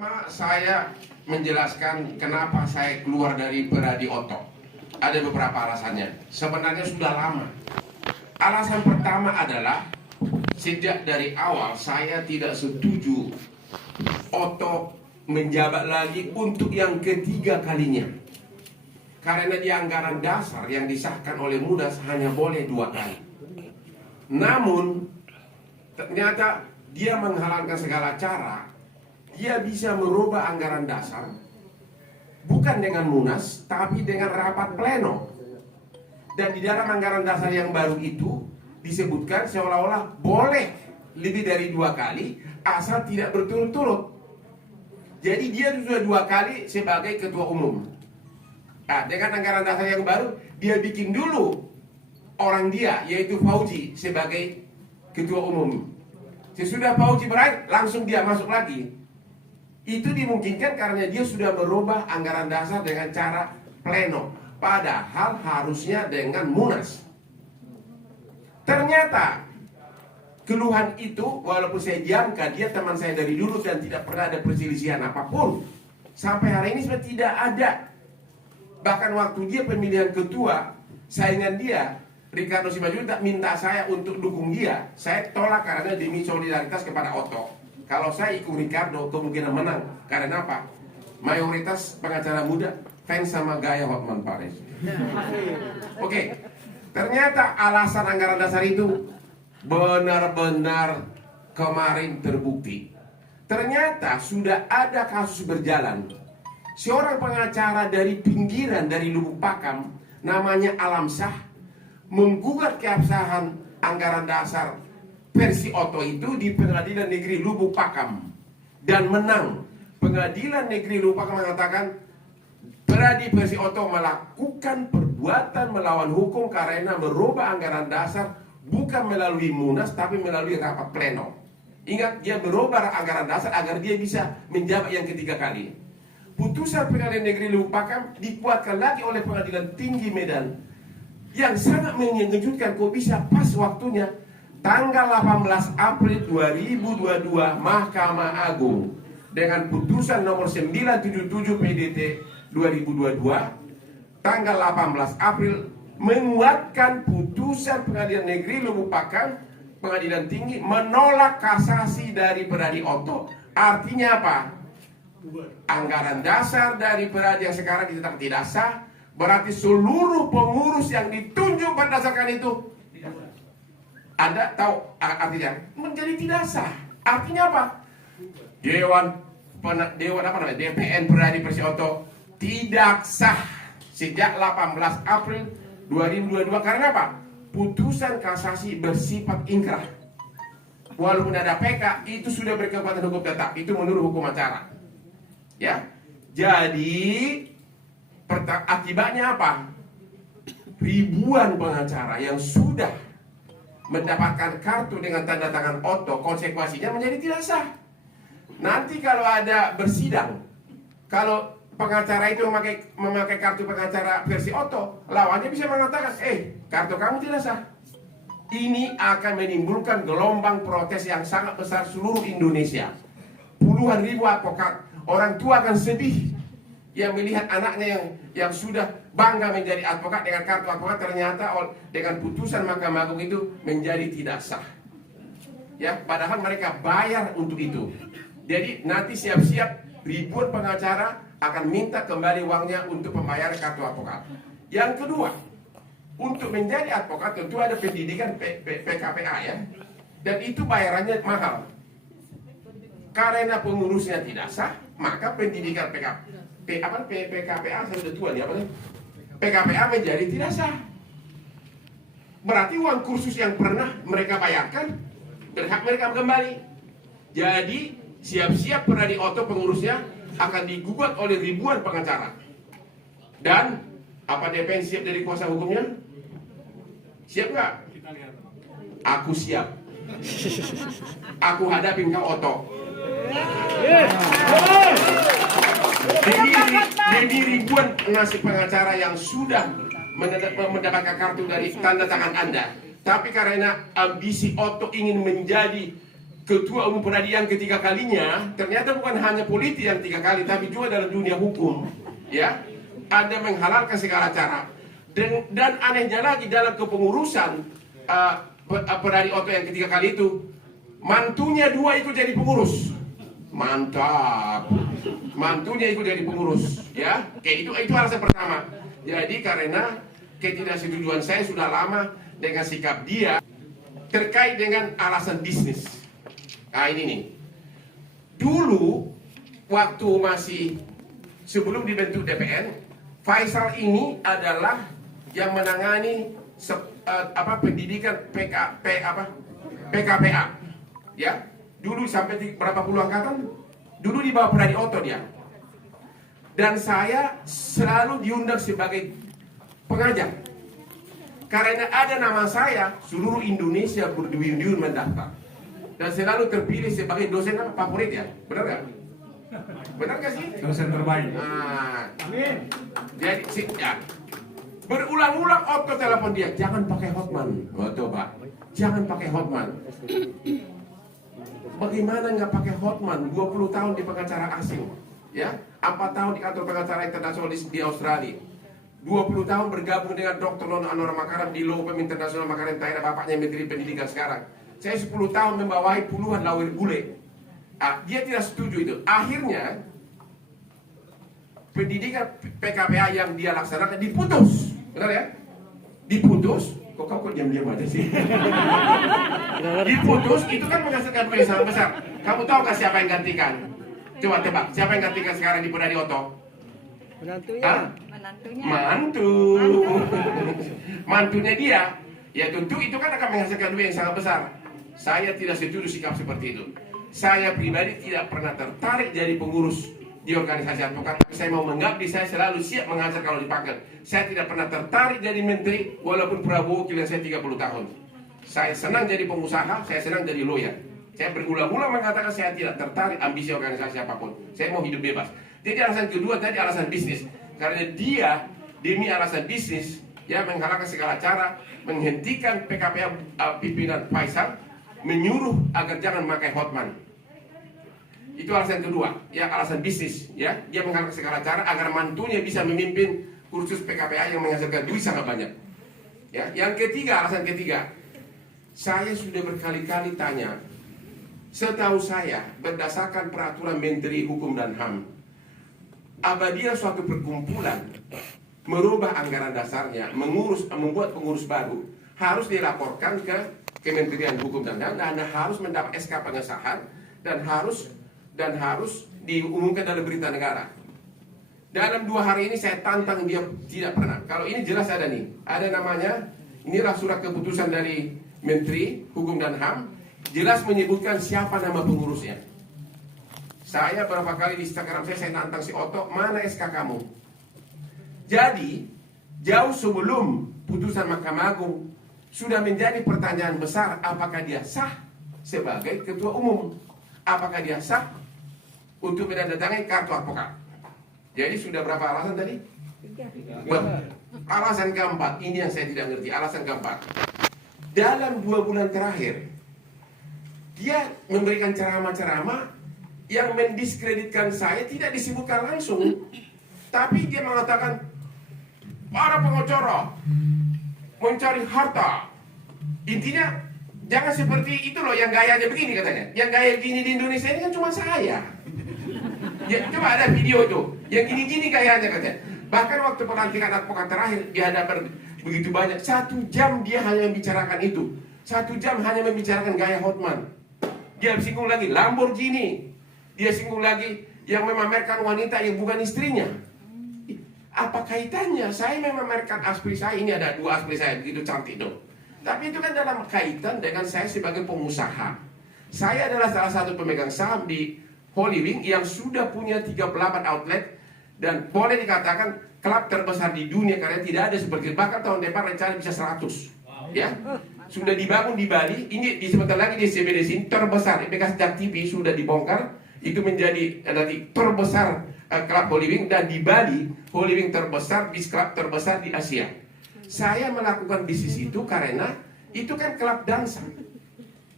Pertama, saya menjelaskan kenapa saya keluar dari Peradi Oto. Ada beberapa alasannya. Sebenarnya sudah lama. Alasan pertama adalah sejak dari awal saya tidak setuju Oto menjabat lagi untuk yang ketiga kalinya. Karena di anggaran dasar yang disahkan oleh Munas hanya boleh 2 kali. Namun ternyata dia menghalalkan segala cara. Dia bisa merubah anggaran dasar bukan dengan Munas, tapi dengan rapat pleno. Dan di dalam anggaran dasar yang baru itu disebutkan seolah-olah boleh lebih dari 2 kali asal tidak berturut-turut. Jadi dia sudah 2 kali sebagai ketua umum. Nah, dengan anggaran dasar yang baru dia bikin dulu orang dia, yaitu Fauzi, sebagai ketua umum. Sesudah Fauzi berakhir, langsung dia masuk lagi. Itu dimungkinkan karena dia sudah merubah anggaran dasar dengan cara pleno. Padahal harusnya dengan Munas. Ternyata keluhan itu, walaupun saya diamkan, dia teman saya dari dulu dan tidak pernah ada perselisihan apapun. Sampai hari ini sudah tidak ada. Bahkan waktu dia pemilihan ketua, saingan dia, Ricardo Simanjuntak, minta saya untuk dukung dia. Saya tolak karena demi solidaritas kepada Oto. Kalau saya ikut Ricardo, kemungkinan menang. Karena apa? Mayoritas pengacara muda fans sama gaya Hotman Paris. Oke. Ternyata alasan anggaran dasar itu benar-benar kemarin terbukti. Ternyata sudah ada kasus berjalan. Seorang pengacara dari pinggiran, dari Lubuk Pakam, namanya Alam Shah, menggugat keabsahan anggaran dasar versi Oto itu di Pengadilan Negeri Lubuk Pakam dan menang. Pengadilan Negeri Lubuk Pakam mengatakan Peradi versi Oto melakukan perbuatan melawan hukum karena merubah anggaran dasar bukan melalui Munas tapi melalui rapat pleno. Ingat, dia merubah anggaran dasar agar dia bisa menjabat yang ketiga kali. Putusan Pengadilan Negeri Lubuk Pakam dikuatkan lagi oleh Pengadilan Tinggi Medan yang sangat mengejutkan. Kok bisa pas waktunya tanggal 18 April 2022 Mahkamah Agung dengan putusan nomor 977 PDT 2022 tanggal 18 April menguatkan putusan Pengadilan Negeri Lubuk Pakam, Pengadilan Tinggi menolak kasasi dari Peradi Oto. Artinya apa? Anggaran dasar dari Peradi yang sekarang ditetapkan tidak sah. Berarti seluruh pengurus yang ditunjuk berdasarkan itu, Anda tahu artinya menjadi tidak sah. Artinya apa? Dewan apa namanya? DPN Peradi versi Oto tidak sah sejak 18 April 2022 karena apa? Putusan kasasi bersifat ingkrah. Walaupun ada PK, itu sudah berkekuatan hukum tetap. Itu menurut hukum acara. Ya. Jadi akibatnya apa? Ribuan pengacara yang sudah mendapatkan kartu dengan tanda tangan Oto, konsekuensinya menjadi tidak sah. Nanti kalau ada bersidang, kalau pengacara itu memakai kartu pengacara versi Oto, lawannya bisa mengatakan, kartu kamu tidak sah. Ini akan menimbulkan gelombang protes yang sangat besar seluruh Indonesia. Puluhan ribu advokat, orang tua akan sedih yang melihat anaknya yang sudah bangga menjadi advokat dengan kartu advokat ternyata dengan putusan Mahkamah Agung itu menjadi tidak sah. Ya, padahal mereka bayar untuk itu. Jadi nanti siap-siap ribuan pengacara akan minta kembali uangnya untuk membayar kartu advokat. Yang kedua, untuk menjadi advokat tentu ada pendidikan PKPA ya. Dan itu bayarannya mahal. Karena pengurusnya tidak sah, maka pendidikan PKPA saya sudah tua nih apa nih? PKPA menjadi tidak sah. Berarti uang kursus yang pernah mereka bayarkan berhak mereka kembali. Jadi siap-siap Peradi Oto pengurusnya akan digugat oleh ribuan pengacara. Dan apa DPN siap dari kuasa hukumnya? Siap nggak? Aku siap. Aku hadapin kau Oto. Jadi ribuan nasib pengacara yang sudah mendapatkan kartu dari tanda tangan Anda, tapi karena ambisi Oto ingin menjadi ketua umum Peradi yang ketiga kalinya, ternyata bukan hanya politik yang 3 kali, tapi juga dalam dunia hukum, ya, Anda menghalalkan segala cara. Dan anehnya lagi dalam kepengurusan Peradi Oto yang ketiga kali itu, mantunya 2 itu jadi pengurus. Mantap, mantunya itu jadi pengurus, ya. Oke, itu alasan pertama. Jadi karena ketidaksetujuan saya sudah lama dengan sikap dia terkait dengan alasan bisnis. Nah ini nih, dulu waktu masih sebelum dibentuk DPN, Faisal ini adalah yang menangani pendidikan PKPA, ya. Dulu sampai berapa puluh angkatan, dulu di bawah Peradi Oto dia. Dan saya selalu diundang sebagai pengajar. Karena ada nama saya, seluruh Indonesia berduyun-duyun mendaftar. Dan selalu terpilih sebagai dosen favorit ya, benar gak? Benar gak sih? Dosen terbaik. Nah, amin. Jadi ya, berulang-ulang Otto telepon dia, jangan pakai Hotman. Otto Pak, jangan pakai Hotman. Bagaimana nggak pakai Hotman? 20 tahun di pengacara asing, ya, 4 tahun di kantor pengacara internasional di Australia, 20 tahun bergabung dengan Dr. Nono Anwar Makarim di Law Firm Internasional Makarim Tahir, bapaknya Menteri Pendidikan sekarang. Saya 10 tahun membawahi puluhan lawyer bule. Dia tidak setuju itu. Akhirnya pendidikan PKPA yang dia laksanakan diputus, benar ya? Diputus. Kok diam-diam aja sih? Diputus, itu kan menghasilkan duit yang sangat besar. Kamu tahu gak siapa yang gantikan? Coba tebak, siapa yang gantikan sekarang di Peradi Oto? Menantunya. Mantunya dia. Ya tentu itu kan akan menghasilkan duit yang sangat besar. Saya tidak setuju sikap seperti itu. Saya pribadi tidak pernah tertarik jadi pengurus di organisasi advokat. Saya mau mengabdi, saya selalu siap mengajar kalau dipanggil. Saya tidak pernah tertarik jadi menteri, walaupun Prabowo kira saya 30 tahun. Saya senang jadi pengusaha, saya senang jadi lawyer. Saya berulang-ulang mengatakan saya tidak tertarik ambisi organisasi apapun. Saya mau hidup bebas. Jadi alasan kedua tadi alasan bisnis. Karena dia demi alasan bisnis, ya menghalalkan segala cara, menghentikan PKPA pimpinan Faisal, menyuruh agar jangan memakai Hotman. Itu alasan kedua, ya alasan bisnis, ya dia menghalalkan segala cara agar mantunya bisa memimpin kursus PKPA yang menghasilkan duit sangat banyak. Ya, yang ketiga, alasan ketiga, saya sudah berkali-kali tanya, setahu saya berdasarkan peraturan Menteri Hukum dan HAM, apabila suatu perkumpulan merubah anggaran dasarnya, membuat pengurus baru, harus dilaporkan ke Kementerian Hukum dan HAM dan harus mendapat SK pengesahan dan harus diumumkan dalam berita negara. Dalam 2 hari ini saya tantang dia tidak pernah. Kalau ini jelas ada nih, ada namanya, inilah surat keputusan dari Menteri Hukum dan HAM, jelas menyebutkan siapa nama pengurusnya. Saya berapa kali di Instagram saya tantang si Otto, mana SK kamu? Jadi, jauh sebelum putusan Mahkamah Agung, sudah menjadi pertanyaan besar, apakah dia sah sebagai ketua umum? Apakah dia sah untuk menandatangani kartu advokat? Jadi sudah berapa alasan tadi? 3. Alasan keempat, ini yang saya tidak ngerti. Alasan keempat, dalam 2 bulan terakhir, dia memberikan ceramah-ceramah yang mendiskreditkan saya, tidak disebutkan langsung, tapi dia mengatakan para pengacara mencari harta. Intinya jangan seperti itu loh, yang gayanya begini katanya. Yang gaya gini di Indonesia ini kan cuma saya. Ya, coba ada video itu, yang gini-gini gayanya katanya. Bahkan waktu pelantikan advokat terakhir di hadapan begitu banyak, 1 jam dia hanya membicarakan itu. 1 jam hanya membicarakan gaya Hotman. Dia singgung lagi Lamborghini. Dia singgung lagi yang memamerkan wanita yang bukan istrinya. Apa kaitannya? Saya memamerkan aspri saya, ini ada 2 aspri saya, begitu cantik dong. Tapi itu kan dalam kaitan dengan saya sebagai pengusaha. Saya adalah salah satu pemegang saham di Holywing yang sudah punya 38 outlet dan boleh dikatakan klub terbesar di dunia karena tidak ada seperti itu. Bahkan tahun depan rencana bisa 100. Ya, sudah dibangun di Bali. Ini di sebentar lagi di CBD terbesar. Bekas Jak TV sudah dibongkar. Itu menjadi nanti terbesar klub Holywing, dan di Bali Holywing terbesar, bis klub terbesar di Asia. Saya melakukan bisnis itu karena itu kan klub dansa.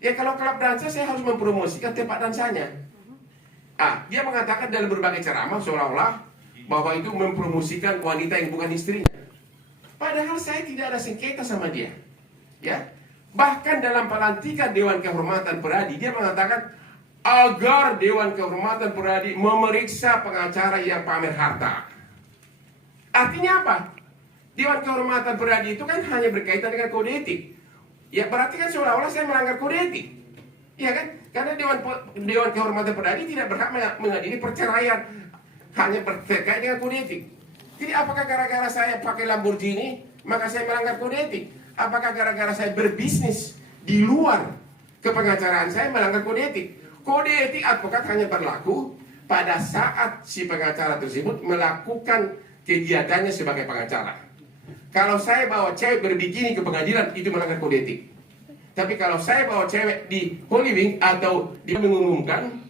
Ya kalau klub dansa saya harus mempromosikan tempat dansanya. Dia mengatakan dalam berbagai ceramah seolah-olah bahwa itu mempromosikan wanita yang bukan istrinya. Padahal saya tidak ada sengketa sama dia. Ya. Bahkan dalam pelantikan Dewan Kehormatan Peradi dia mengatakan agar Dewan Kehormatan Peradi memeriksa pengacara yang pamer harta. Artinya apa? Dewan Kehormatan Peradi itu kan hanya berkaitan dengan kode etik. Ya berarti kan seolah-olah saya melanggar kode etik. Iya kan? Karena Dewan Kehormatan Peradi tidak berhak mengadili perceraian, hanya terkait dengan kode etik. Jadi apakah gara-gara saya pakai Lamborghini maka saya melanggar kode etik? Apakah gara-gara saya berbisnis di luar kepengacaraan saya melanggar kode etik? Kode etik advokat hanya berlaku pada saat si pengacara tersebut melakukan kegiatannya sebagai pengacara. Kalau saya bawa cewek berbikini ke pengadilan itu melanggar kode etik. Tapi kalau saya bawa cewek di Holy Wing atau dia mengumumkan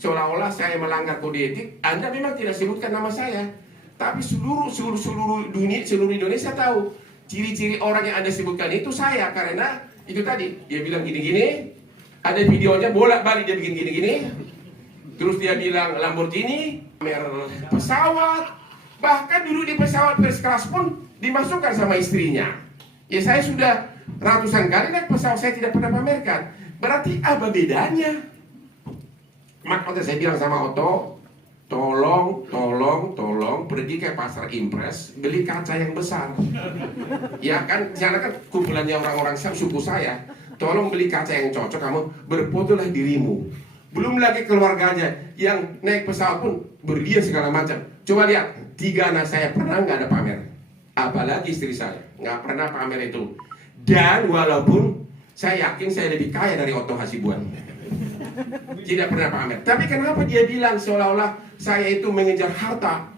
seolah-olah saya melanggar kode etik, Anda memang tidak sebutkan nama saya, tapi seluruh Indonesia tahu ciri-ciri orang yang Anda sebutkan itu saya, karena itu tadi dia bilang gini-gini, ada videonya bolak-balik dia bikin gini-gini, terus dia bilang Lamborghini, pesawat, bahkan dulu di pesawat first class pun dimasukkan sama istrinya. Ya saya sudah ratusan kali naik pesawat, saya tidak pernah pamerkan. Berarti apa bedanya? Makanya saya bilang sama Otto, tolong pergi ke pasar Impres, beli kaca yang besar. Ya kan, sana kan kumpulannya orang-orang suku saya. Tolong beli kaca yang cocok, kamu berfotolah dirimu. Belum lagi keluarganya yang naik pesawat pun berlian segala macam. Coba lihat, 3 anak saya pernah nggak ada pamer. Apalagi istri saya, nggak pernah pamer itu. Dan walaupun saya yakin saya lebih kaya dari Otto Hasibuan, tidak pernah pamer. Tapi kenapa dia bilang seolah-olah saya itu mengejar harta?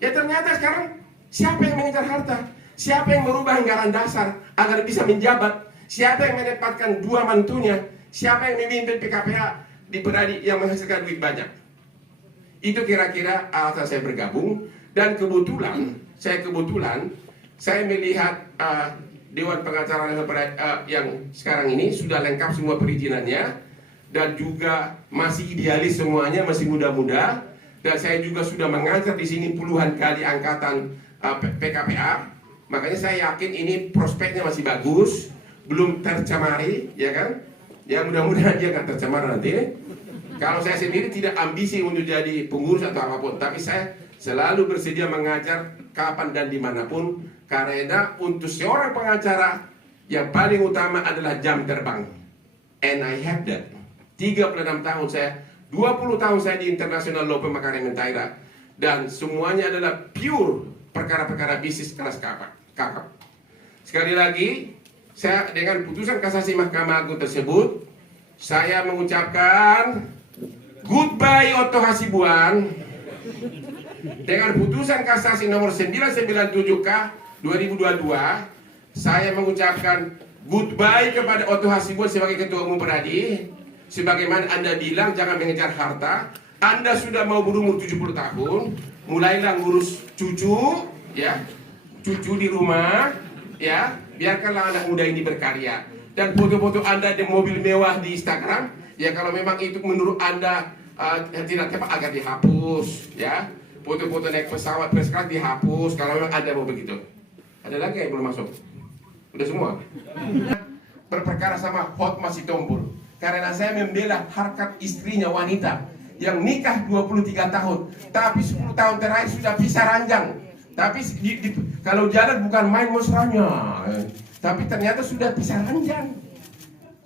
Ya ternyata sekarang siapa yang mengejar harta? Siapa yang merubah anggaran dasar agar bisa menjabat? Siapa yang menempatkan 2 mantunya? Siapa yang memimpin PKPH di Peradi yang menghasilkan duit banyak? Itu kira-kira alasan saya bergabung. Dan kebetulan saya melihat Dewan Pengacara yang sekarang ini sudah lengkap semua perizinannya dan juga masih idealis semuanya, masih muda-muda. Dan saya juga sudah mengajar di sini puluhan kali angkatan PKPA. Makanya saya yakin ini prospeknya masih bagus, belum tercemari, ya kan? Ya mudah-mudahan dia akan tercemar nanti. Kalau saya sendiri tidak ambisi untuk jadi pengurus atau apapun, tapi saya selalu bersedia mengajar kapan dan dimanapun, karena untuk seorang pengacara yang paling utama adalah jam terbang. And I have that. 36 tahun saya, 20 tahun saya di International Law Pemakaran Mentaira, dan semuanya adalah pure perkara-perkara bisnis kelas kakap. Sekali lagi, saya dengan putusan kasasi Mahkamah Agung tersebut, saya mengucapkan goodbye Otto Hasibuan. Dengan putusan kasasi nomor 997K 2022, saya mengucapkan goodbye kepada Otto Hasibuan sebagai Ketua Umum Peradi. Sebagaimana Anda bilang jangan mengejar harta, Anda sudah mau berumur 70 tahun, mulailah ngurus cucu, ya, cucu di rumah, ya, biarkanlah anak muda ini berkarya. Dan foto-foto Anda di mobil mewah di Instagram, ya kalau memang itu menurut Anda tidak tepat agar dihapus, ya. Foto-foto naik pesawat first class dihapus kalau memang Anda mau begitu. Ada lagi yang belum masuk? Udah semua? Berperkara sama Hotma Sitompul. Karena saya membela harkat istrinya wanita yang nikah 23 tahun, tapi 10 tahun terakhir sudah pisah ranjang. Tapi kalau jalan bukan main mesranya, tapi ternyata sudah pisah ranjang.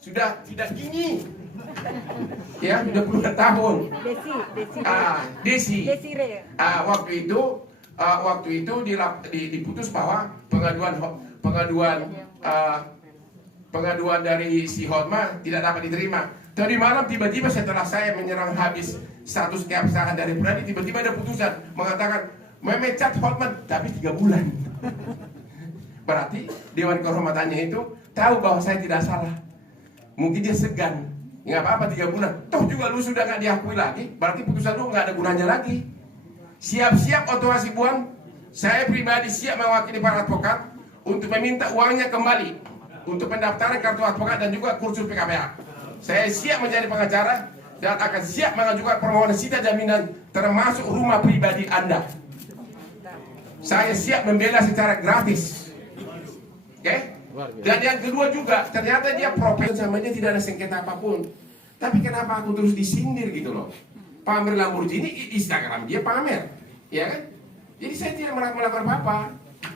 Sudah tidak gini. Ya, sudah puluhan tahun. Desi. Waktu itu diputus bahwa pengaduan dari si Hotma tidak dapat diterima. Tadi malam tiba-tiba setelah saya menyerang habis status keabsahan dari Peradi, tiba-tiba ada putusan mengatakan memecat Hotma tapi 3 bulan. Berarti Dewan Kehormatannya itu tahu bahwa saya tidak salah. Mungkin dia segan. Nggak apa-apa 3 bulan. Toh juga lu sudah nggak diakui lagi. Berarti putusan lu nggak ada gunanya lagi. Siap-siap Otto Hasibuan. Saya pribadi siap mewakili para advokat untuk meminta uangnya kembali untuk pendaftaran kartu advokat dan juga kursus PKPH. Saya siap menjadi pengacara dan akan siap mengajukan permohonan sita jaminan termasuk rumah pribadi Anda. Saya siap membela secara gratis. Oke? Dan yang kedua juga, ternyata dia profesional sama dia tidak ada sengketa apapun. Tapi kenapa aku terus disindir gitu loh? Pamer Lamborghini, Instagram dia pamer, ya kan? Jadi saya tidak melakukan apa-apa.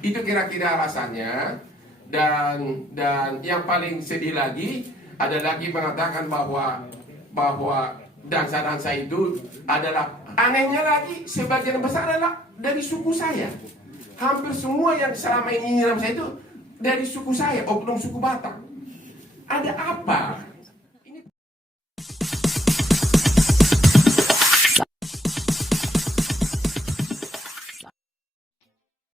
Itu kira-kira alasannya. Dan yang paling sedih lagi ada lagi mengatakan bahwa dansa-dansa itu adalah, anehnya lagi sebagian besar adalah dari suku saya. Hampir semua yang selama ini nyiram saya itu dari suku saya, oknum suku Batak. Ada apa?